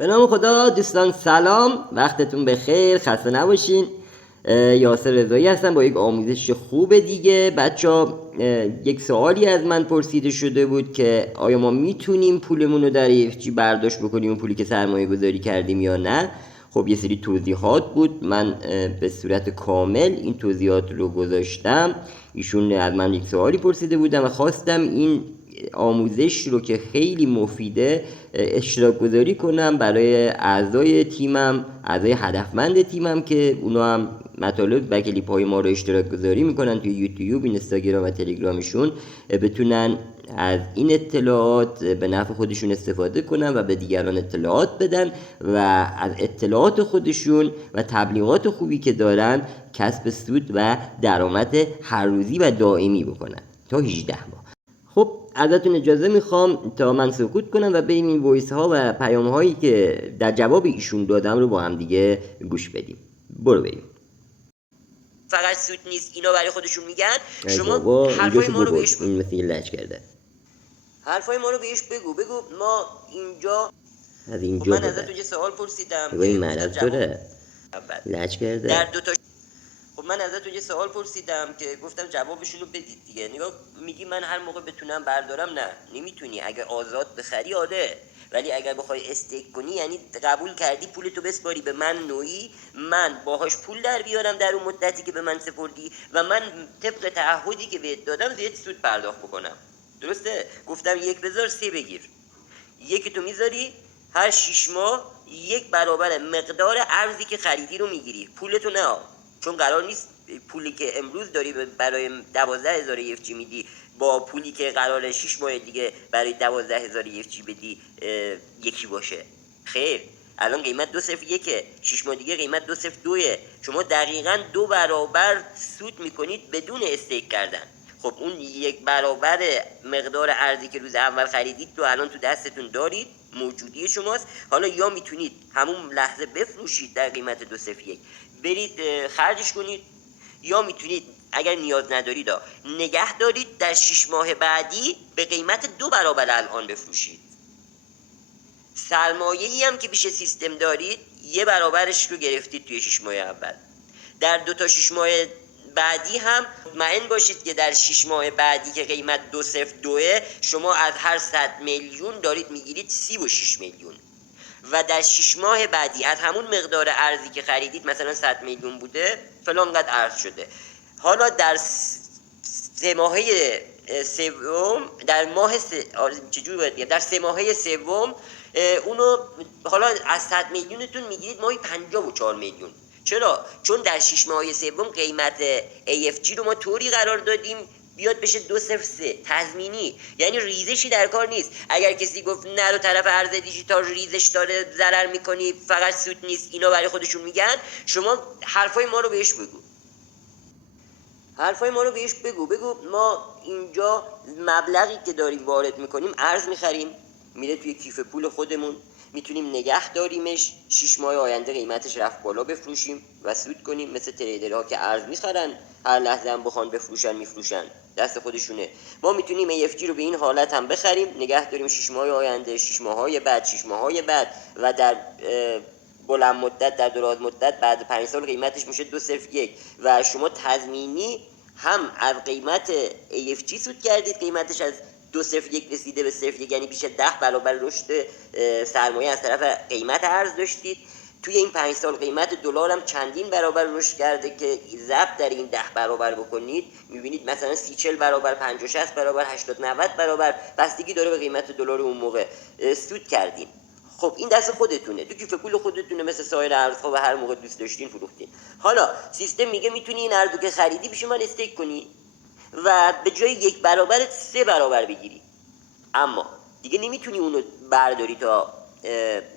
به نام خدا. دوستان سلام، وقتتون بخیر، خسته نباشین. یاسر رضایی هستم با یک آموزش خوب دیگه. بچه‌ها یک سوالی از من پرسیده شده بود که آیا ما میتونیم پولمون رو در EFG برداشت بکنیم، اون پولی که سرمایه گذاری کردیم یا نه. خب یه سری توضیحات بود، من به صورت کامل این توضیحات رو گذاشتم. ایشون از من یک سوالی پرسیده بودم و خواستم این آموزش رو که خیلی مفیده اشتراک گذاری کنم برای اعضای تیمم، اعضای هدفمند تیمم که اونا هم مطالب و کلیپ های ما رو اشتراک گذاری میکنن توی یوتیوب، اینستاگرام و تلگرامشون، بتونن از این اطلاعات به نفع خودشون استفاده کنن و به دیگران اطلاعات بدن و از اطلاعات خودشون و تبلیغات خوبی که دارن کسب سود و درآمد هر روزی و دائمی بکنن تا 18 ماه. خب ازتون اجازه میخوام تا من سکوت کنم و بریم این وایس ها و پیام هایی که در جواب ایشون دادم رو با هم دیگه گوش بدیم. برو بریم. فقط سود نیست اینا برای خودشون میگن. شما بابا حرفای اینجاشو ما رو ببر، بهش این مثل لج کرده. حرفای ما رو بهش بگو ما اینجا. از خب اینجا من ببر. ازت یه سوال پرسیدم بابا این که گفتم مرض جواب داره، اول لج در کرده. دو تا. خب من ازت یه سوال پرسیدم که گفتم جوابشون رو بدید دیگه. نگاه میگی من هر موقع بتونم بردارم. نه نمیتونی. اگر آزاد بخری آده، ولی اگر بخوای استیک کنی یعنی قبول کردی پولتو بسپاری به من نوعی، من باهاش پول در بیارم در اون مدتی که به من سپردی و من طبق تعهدی که بهت دادم بهت سود پرداخت بکنم. درسته؟ گفتم یک بذار سه بگیر. یکی تو میذاری هر 6 ماه یک برابر مقدار ارزی که خریدی رو میگیری. پولتو نه، چون قرار نیست پولی که امروز داری برای 12,000 EFG میدی با پولی که قراره 6 ماه دیگه برای 12,000 EFG بدی یکی باشه. خیر، الان قیمت 201، 6 ماه دیگه قیمت 202. شما دقیقاً 2 برابر سود میکنید بدون استیک کردن. خب اون یک برابر مقدار ارزی که روز اول خریدید تو الان تو دستتون دارید، موجودی شماست. حالا یا میتونید همون لحظه بفروشید در قیمت 201 برید خرجش کنید، یا میتونید اگر نیاز ندارید نگه دارید در 6 ماه بعدی به قیمت 2 برابر الان بفروشید. سرمایه‌ای هم که پیش سیستم دارید 1 برابرش رو گرفتید توی 6 ماه اول. در 2 تا 6 ماه بعدی هم مطمئن باشید که در 6 ماه بعدی که قیمت 202 شما از هر 100 میلیون دارید میگیرید 36 میلیون و در 6 ماه بعدی از همون مقدار ارزی که خریدید، مثلا 100 میلیون بوده فلان قد ارز شده، حالا در 3 ماهه سوم در ماه چجوری باید بگم، در 3 ماهه سوم اونو حالا از 100 میلیونتون میگیرید ماهی 54 میلیون. چرا؟ چون در 6 ماه سوم قیمت AFG رو ما طوری قرار دادیم بیاد بشه 203 تضمینی، یعنی ریزشی در کار نیست. اگر کسی گفت نه رو طرف ارز دیجیتال ریزش داره ضرر میکنی فقط سود نیست اینا برای خودشون میگن، شما حرفای ما رو بهش بگو ما اینجا مبلغی که داریم وارد میکنیم ارز میخریم میره توی کیف پول خودمون، میتونیم نگه داریمش 6 ماه آینده قیمتش رفت بالا بفروشیم و سود کنیم، مثل تریدرها که ارز میخرن هر لحظه هم بخوان بفروشن میفروشن، دست خودشونه. ما میتونیم AFG رو به این حالت هم بخریم نگه داریم 6 ماه آینده، 6 ماه‌های بعد، 6 ماه‌های بعد و در بلند مدت، در دراز مدت بعد 5 سال قیمتش میشه 201 و شما تضمینی هم از قیمت AFG سود کردید، قیمتش از 201 رسیده به 01 یعنی بیش 10 برابر رشد سرمایه از طرف قیمت ارز داشتید. توی این 5 سال قیمت دلار هم چندین برابر رشد کرده که ضرب در این 10 برابر بکنید میبینید مثلا 30-40 برابر، 50-60 برابر، 80-90 برابر بستگی داره به قیمت دلار اون موقع سود کردین. خب این دست خودتونه، تو کیف پول خودتونه، مثل سایر ارزها و هر موقع دوست داشتین فروختین. حالا سیستم میگه میتونی این ارزو که خریدی پیش من استیک کنی و به جای 1 برابر 3 برابر بگیری، اما دیگه نمیتونی اونو برداری تا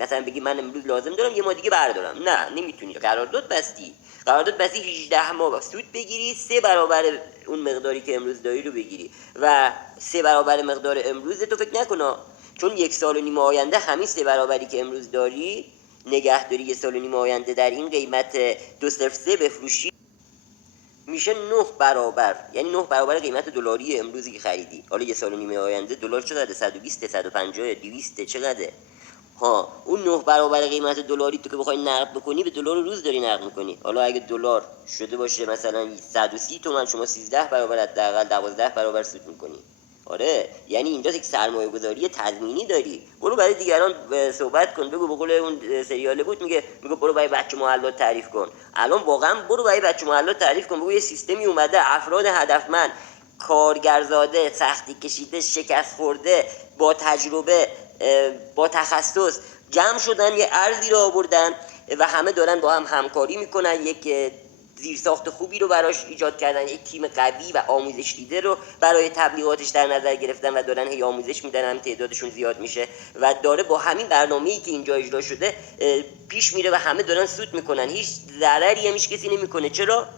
مثلا بگی من امروز لازم دارم یه ماه دیگه بردارم. نه نمیتونی، قرارداد بستی 18 ماه سود بگیری، 3 برابر اون مقداری که امروز داری رو بگیری و 3 برابر مقدار امروز تو فکر نکن، چون 1 سال و نیم آینده همین 3 برابری که امروز داری نگه داری 1 سال و نیم آینده در این قیمت 203 بفروشی میشه 9 برابر، یعنی 9 برابر قیمت دلاری امروزی که خریدی. حالا 1 سال و نیم آینده دلار چقدره؟ 120 150 200 چقدره؟ اون 9 برابر قیمت دلاری تو که بخوای نقد بکنی به دلار روز داری نقد میکنی. حالا اگه دلار شده باشه مثلا 130 تومن، شما 13 برابر حداقل 12 برابر سود میکنی. آره، یعنی اینجا یک سرمایه گذاری تضمینی داری. برو برای دیگران صحبت کن، بگو. به قول اون سریاله بود میگه برو برای بچه محلات تعریف کن. الان واقعا برو برای بچه محلات تعریف کن، بگو یه سیستمی اومده، افراد هدفمند، کارگرزاده، سختی کشیده، شکست خورده، با تجربه، با تخصص جمع شدن، یه ارزی رو آوردن و همه دارن با هم همکاری میکنن، یک زیرساخت خوبی رو براش ایجاد کردن، یک تیم قوی و آموزش دیده رو برای تبلیغاتش در نظر گرفتن و دارن هی آموزش میدن، هم تعدادشون زیاد میشه و داره با همین برنامه‌ای که اینجا اجرا شده پیش میره و همه دارن سود میکنن، هیچ ضرری هم هیچ کسی نمیکنه. چرا؟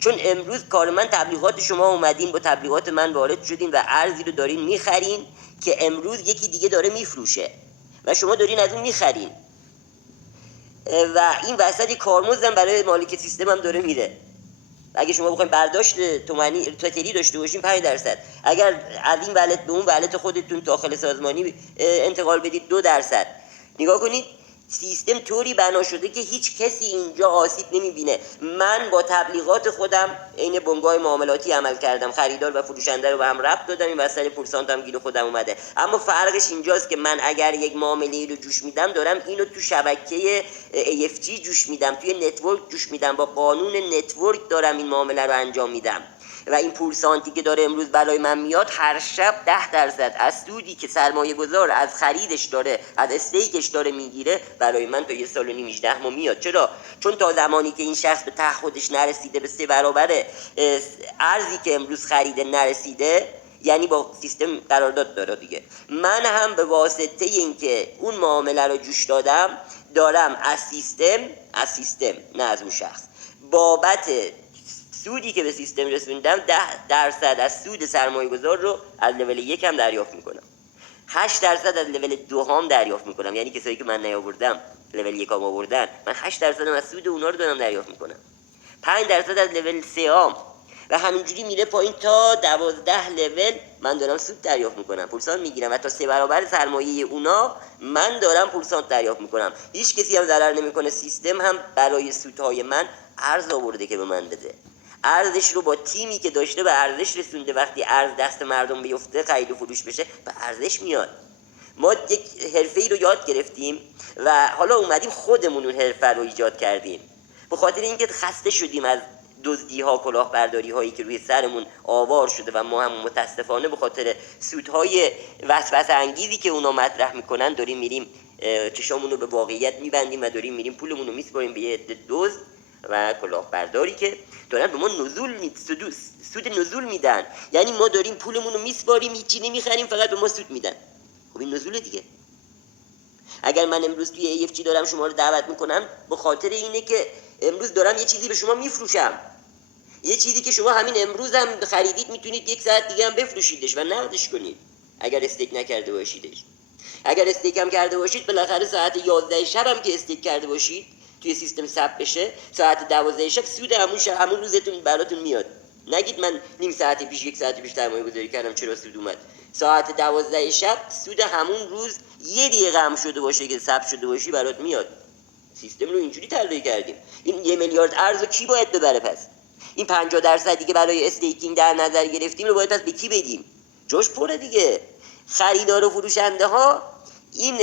چون امروز کار من تبلیغات شما اومدین، با تبلیغات من وارد شدین و ارزی رو دارین میخرین که امروز یکی دیگه داره میفروشه و شما دارین از اون میخرین و این وسط کارمزدم برای مالک سیستم هم داره میره. اگه شما بخواید برداشت توتلی داشته باشین 5%، اگر از این ولت به اون ولت خودتون داخل سازمانی انتقال بدید 2%. نگاه کنید سیستم طوری بنا شده که هیچ کسی اینجا آسیب نمیبینه. من با تبلیغات خودم عین بنگاه معاملاتی عمل کردم، خریدار و فروشنده رو به هم ربط دادم، این وسط پورسانت هم گیر خودم اومده. اما فرقش اینجاست که من اگر یک معامله رو جوش میدم دارم اینو تو شبکه AFG جوش میدم، توی نتورک جوش میدم، با قانون نتورک دارم این معامله رو انجام میدم و این پورسانتی که داره امروز برای من میاد هر شب 10% از سودی که سرمایه گذار از خریدش داره، از استیکش داره میگیره، برای من تا 1 سال و نیم 18 ماه میاد. چرا؟ چون تا زمانی که این شخص به تعهدش نرسیده، به 3 برابر ارزی که امروز خریده نرسیده، یعنی با سیستم قرارداد داره دیگه، من هم به واسطه اینکه اون معامله رو جوش دادم دارم از سیستم نه از اون شخص بابت سودی که به سیستم رسوندم 10% از سود سرمایه گذار رو از لول 1 هم دریافت میکنم، 8% از لول 2 هم دریافت میکنم. یعنی کسایی که من نیاوردم لول 1 هم آوردن، من 8% از سود اونا رو دارم دریافت میکنم، 5% از لول 3 هم و همینجوری میره پایین تا 12 لول من دارم سود دریافت میکنم، پورسانت میگیرم و تا 3 برابر سرمایه اونا من دارم پورسانت دریافت میکنم. هیچ کسی هم ضرر نمیکنه. سیستم هم برای سودهای من ارز آورده که به من بده، ارزش رو با تیمی که داشته به ارزش رسونده. وقتی ارز دست مردم بیفته، خرید و فروش بشه، به ارزش میاد. ما یک حرفه‌ای رو یاد گرفتیم و حالا اومدیم خودمون اون حرفه رو ایجاد کردیم، به خاطر اینکه خسته شدیم از دزدی‌ها، کلاهبرداری هایی که روی سرمون آوار شده و ما هم متاسفانه به خاطر سودهای وسوسه انگیزی که اونا مطرح میکنن داریم میریم چشامون رو به واقعیت میبندیم و داریم میریم پولمون رو میسپاریم به یه عده دزد و کلاهبرداری که دارن به ما سود نزول میدن. یعنی ما داریم پولمون رو میسپاریم، هیچی نمیخریم، فقط به ما سود میدن. خب این نزول دیگه. اگر من امروز توی AFG دارم شما رو دعوت میکنم به خاطر اینه که امروز دارم یه چیزی به شما میفروشم، یه چیزی که شما همین امروز هم خریدید میتونید 1 ساعت دیگه هم بفروشیدش و نقدش کنید اگر استیک نکرده باشیدش. اگر استیک هم کرده باشید بالاخره ساعت 11 شب هم که استیک کرده باشید توی سیستم ثبت بشه، ساعت 12 شب سود همون روزتون براتون میاد. نگید من نیم ساعت پیش 1 ساعت پیش سرمایه گذاری کردم چرا سود اومد. ساعت 12 شب سود همون روز 1 دقیقه هم شده باشه که ثبت شده باشی برات میاد. سیستم رو اینجوری طراحی کردیم. این 1 میلیارد ارز رو کی باید ببره پس؟ این 50% که برای استیکینگ در نظر گرفتیم رو باید پس به کی بدیم؟ جاش پره دیگه. خریدار و فروشنده ها این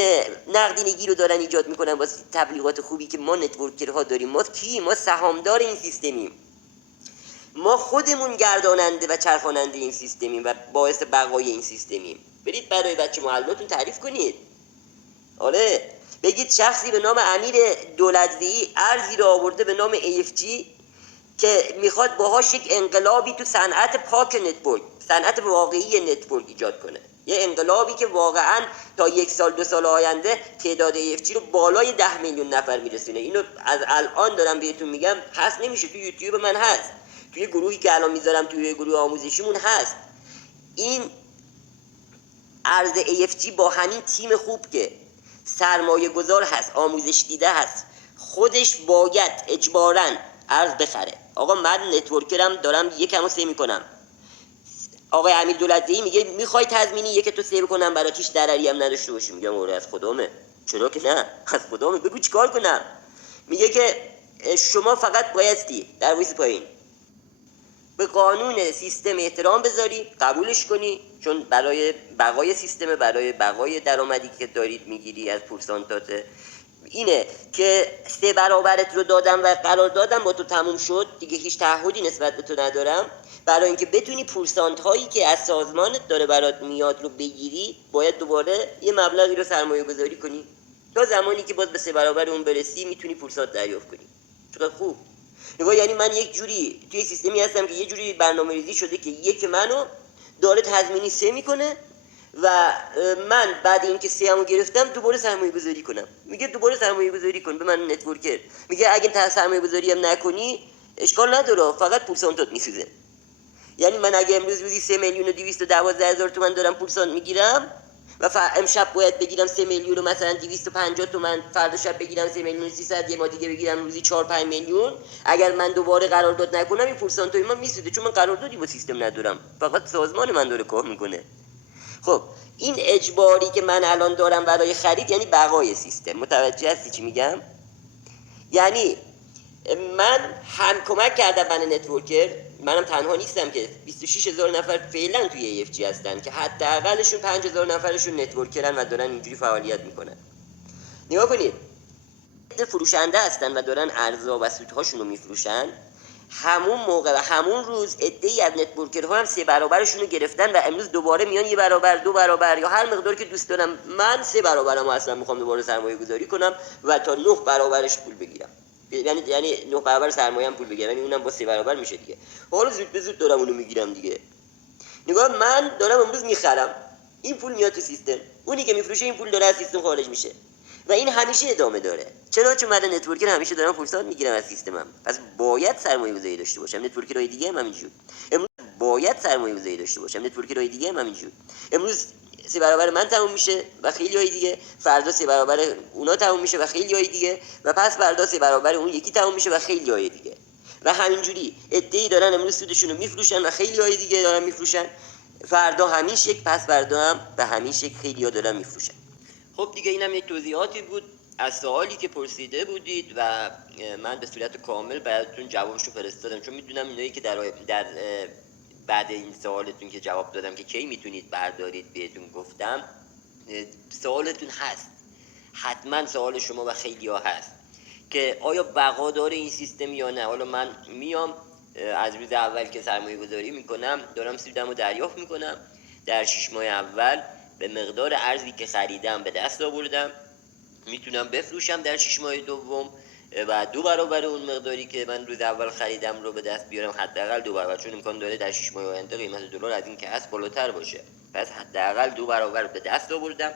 نقدینگی رو دارن ایجاد میکنن با تبلیغات خوبی که ما نتورکرها داریم. ما کی؟ ما سهامدار این سیستمیم، ما خودمون گرداننده و چرخاننده این سیستمیم و باعث بقای این سیستمیم. برید برای بچه محلاتون تعریف کنید. آره، بگید شخصی به نام امیر دولتزئی ارزی رو آورده به نام AFG که میخواد باهاش یک انقلابی تو صنعت پاک نتورک، صنعت واقعی نتورک ایجاد کنه. یه انقلابی که واقعا تا 1 سال 2 سال آینده تعداد AFG رو بالای 10 میلیون نفر میرسونه. اینو از الان دارم بهتون میگم، هست نمیشه. تو یوتیوب من هست، توی گروهی که الان میذارم توی گروه آموزشیمون هست. این ارز AFG با همین تیم خوب که سرمایه گذار هست، آموزش دیده هست، خودش باید اجباراً ارز بخره. آقا من نتورکرم دارم یکمو سه میکنم، آقای امیر دولتزئی میگه میخوای تضمینی یک تو سیو کنم برای چیش ضرری هم نداشته باشی. میگم آره از خدامه، چرا که نه؟ از خدا بگو چیکار کنم؟ میگه که شما فقط بایستی در ویس پایین به قانون سیستم احترام بذاری، قبولش کنی، چون برای بقای سیستم، برای بقای درآمدی که دارید میگیری از پورسانتات، اینه که 3 برابرت رو دادم و قرار دادم با تو تموم شد دیگه، هیچ تعهدی نسبت به تو ندارم. برای اینکه بتونی پورسانت هایی که از سازمانت داره برات میاد رو بگیری، باید دوباره یه مبلغی رو سرمایه گذاری کنی. تا زمانی که باز به 3 برابر اون برسی میتونی پورسانت دریافت کنی. چقدر خوب. نگاه، یعنی من یک جوری توی سیستمی هستم که یه جوری برنامه‌ریزی شده که یک منو داره تضمینی 3 میکنه و من بعد اینکه 3 رو گرفتم دوباره سرمایه گذاری کنم. میگه دوباره سرمایه گذاری کن به من نتورکر. میگه اگه سرمایه گذاری هم نکنی اشکال نداره، فقط پورسانتات میسوزه. یعنی من اگه امروز روزی 3,212,000 تومان دارم پورسانت میگیرم و امشب باید بگیرم 3,000,000 مثلا 250 تومان، فردا شب بگیرم 3,300,000، یه ما دیگه بگیرم روزی 4-5 میلیون، اگر من دوباره قرارداد نکنم این پورسانتای من میسوده، چون من قراردادی با سیستم ندارم، فقط سازمان من داره کار میکنه. خب این اجباری که من الان دارم برای خرید یعنی بقای سیستم. متوجه هستی چی میگم؟ یعنی من هم کمک کردم من نتورکر، منم تنها نیستم که 26,000 نفر فعلا توی AFG هستن که حداقلشون 5,000 نفرشون نتورکرن و دارن اینجوری فعالیت میکنن. نگاه کنید، فروشنده هستن و دارن ارزها و سودهاشون رو میفروشن. همون موقع و همون روز عده‌ای از نتورکرها هم 3 برابرشون رو گرفتن و امروز دوباره میان 1 برابر 2 برابر یا هر مقدار که دوست دارم، من 3 برابرم اصلا میخوام دوباره سرمایه گذاری کنم و تا 9 برابرش پول بگیرم. یعنی 9 برابر سرمایه‌ام پول بگیرم، یعنی اونم با 3 برابر میشه دیگه. حالا زود به زود دارم اونو میگیرم دیگه. نگاه، من دارم امروز میخرم، این پول میاد تو سیستم، اونی که میفروشه این پول داره از سیستم خارج میشه و این همیشه ادامه داره. چرا؟ چون من نتورکر همیشه دارم فرصت میگیرم از سیستمم، پس باید سرمایه گذاری داشته باشم. نتورکرهای دیگه هم همینجور امروز باید سرمایه گذاری داشته باشم. نتورکرهای دیگه هم همینجور امروز 3 برابر من تموم میشه و خیلی های دیگه، فردا 3 برابر اونا تموم میشه و خیلی های دیگه، و پس فردا 3 برابر اون یکی تموم میشه و خیلی های دیگه، و همینجوری عده‌ای دارن امروز سودشون رو میفروشن و خیلی های دیگه دارن میفروشن، فردا همین شکل، پس فردا هم به همین شکل خیلی ها دارن میفروشن. خب دیگه اینم یک توضیحاتی بود از سوالی که پرسیده بودید و من به صورت کامل براتون جوابشو فرستادم، چون میدونم اینایی که در بعد این سوالتون که جواب دادم که کی میتونید بردارید بهتون گفتم، سوالتون هست، حتما سوال شما و خیلی ها هست که آیا بقا داره این سیستم یا نه. حالا من میام از روز اول که سرمایه گذاری میکنم دارم سودم رو دریافت میکنم، در 6 ماه اول به مقدار ارزی که خریدم به دست آوردم، میتونم بفروشم در 6 ماه دوم و 2 برابر اون مقداری که من روز اول خریدم رو به دست بیارم، حداقل 2 برابر، چون امکان داره در 6 ماه آینده قیمت دلار از این که هست بالاتر باشه، پس حداقل 2 برابر به دست آوردم.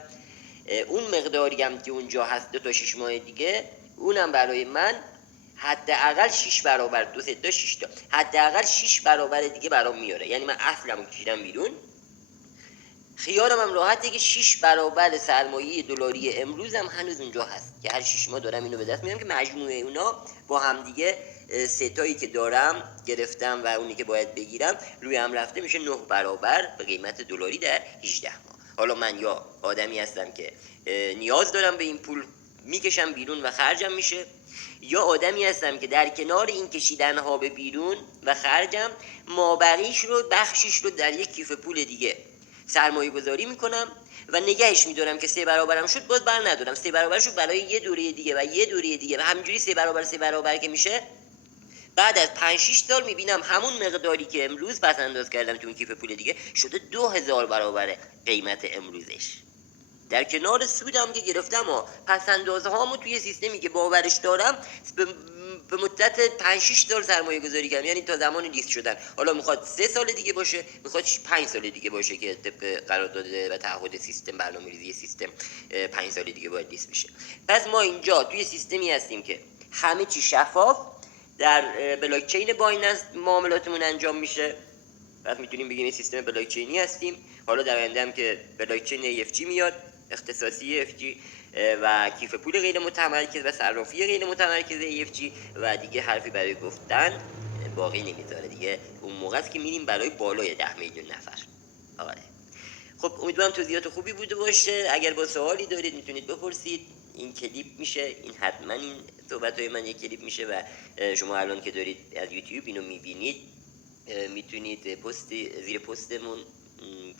اون مقداری هم که اونجا هست 2 تا 6 ماه دیگه، اونم برای من حداقل 6 برابر، 2 تا 6 تا حداقل 6 برابر دیگه برام میاره. یعنی من اصلمو کشیدم بیرون، خیالم هم راحته که 6 برابر سرمایه دلاری امروز هم هنوز اونجا هست که هر 6 ماه دارم اینو به دست میارم که مجموعه اونا با هم دیگه 3 تایی که دارم گرفتم و اونی که باید بگیرم روی هم رفته میشه 9 برابر به قیمت دلاری در 18 ماه. حالا من یا آدمی هستم که نیاز دارم به این پول میکشم بیرون و خرجم میشه، یا آدمی هستم که در کنار این کشیدن ها به بیرون و خرجم مابقیش رو، بخشش رو در یک کیف پول دیگه سرمایه گذاری میکنم و نگهش میدارم که 3 برابرم شد باز بر ندارم، 3 برابرشو برای یه دوره دیگه و یه دوره دیگه و همینجوری 3 برابر که میشه، بعد از 5-6 سال میبینم همون مقداری که امروز پس انداز کردم تو اون کیف پول دیگه شده 2000 برابر قیمت امروزش، در کنار سودم که گرفتم و پس اندازه هامو توی سیستمی که باورش دارم به مدت 5-6 سال سرمایه گذاری کردم، یعنی تا زمان لیست شدن. حالا میخواد 3 سال دیگه باشه، میخواد 5 سال دیگه باشه که طبق قرارداد و تعهد سیستم، برنامه‌ریزی سیستم 5 سال دیگه باید لیست بشه. پس ما اینجا توی سیستمی هستیم که همه چی شفاف، در بلاک چین بایننس معاملاتمون انجام میشه، پس میتونیم بگیم این سیستم بلاک چینی هستیم. حالا در آینده هم که بلاک چین AFG میاد، اختصاصی AFG و کیف پول غیر متمرکز و صرافی غیر متمرکز AFG و دیگه حرفی برای گفتن باقی نمیذاره دیگه. اون موقع است که میریم برای بالای 10 میلیون نفر. آره. خب امیدوارم توضیحات خوبی بوده باشه. اگر با سوالی دارید میتونید بپرسید. این کلیپ میشه، این حتما این صحبت‌های من یک کلیپ میشه و شما الان که دارید از یوتیوب اینو میبینید میتونید زیر پستمون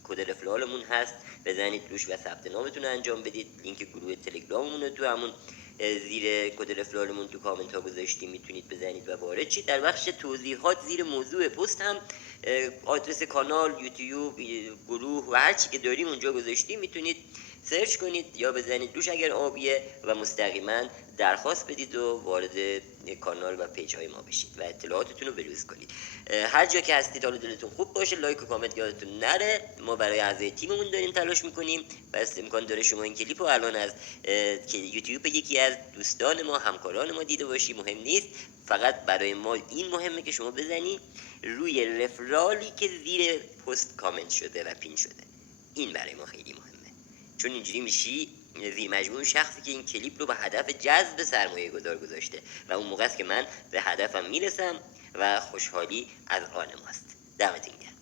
کد رفرالمون هست، بزنید روش و ثبت نامتون رو انجام بدید. لینک گروه تلگراممون رو تو همون زیر کد رفرالمون تو کامنت ها گذاشتیم، میتونید بزنید و وارد شید. در بخش توضیحات زیر موضوع پست هم آدرس کانال، یوتیوب، گروه و هر چی که داریم اونجا گذاشتیم، میتونید سرچ کنید یا بزنید روش اگر آبیه و مستقیما درخواست بدید و وارد کانال و پیج های ما بشید و اطلاعاتتون رو بروز کنید. هر جا که هستید حالا دلتون خوب باشه، لایک و کامنت یادتون نره. ما برای اعضای تیممون داریم تلاش میکنیم و امکان داره شما این کلیپ رو الان از یوتیوب یکی از دوستان ما، همکاران ما دیده باشی، مهم نیست. فقط برای ما این مهمه که شما بزنید روی رفرالی که زیر پست کامنت شده و پین شده. این برای ما خیلی مهمه، چون اینجوری میشی زیر مجموع شخصی که این کلیپ رو به هدف جذب سرمایه گذار گذاشته و اون موقع است که من به هدفم میرسم و خوشحالی از آن ماست. دمتون گرم.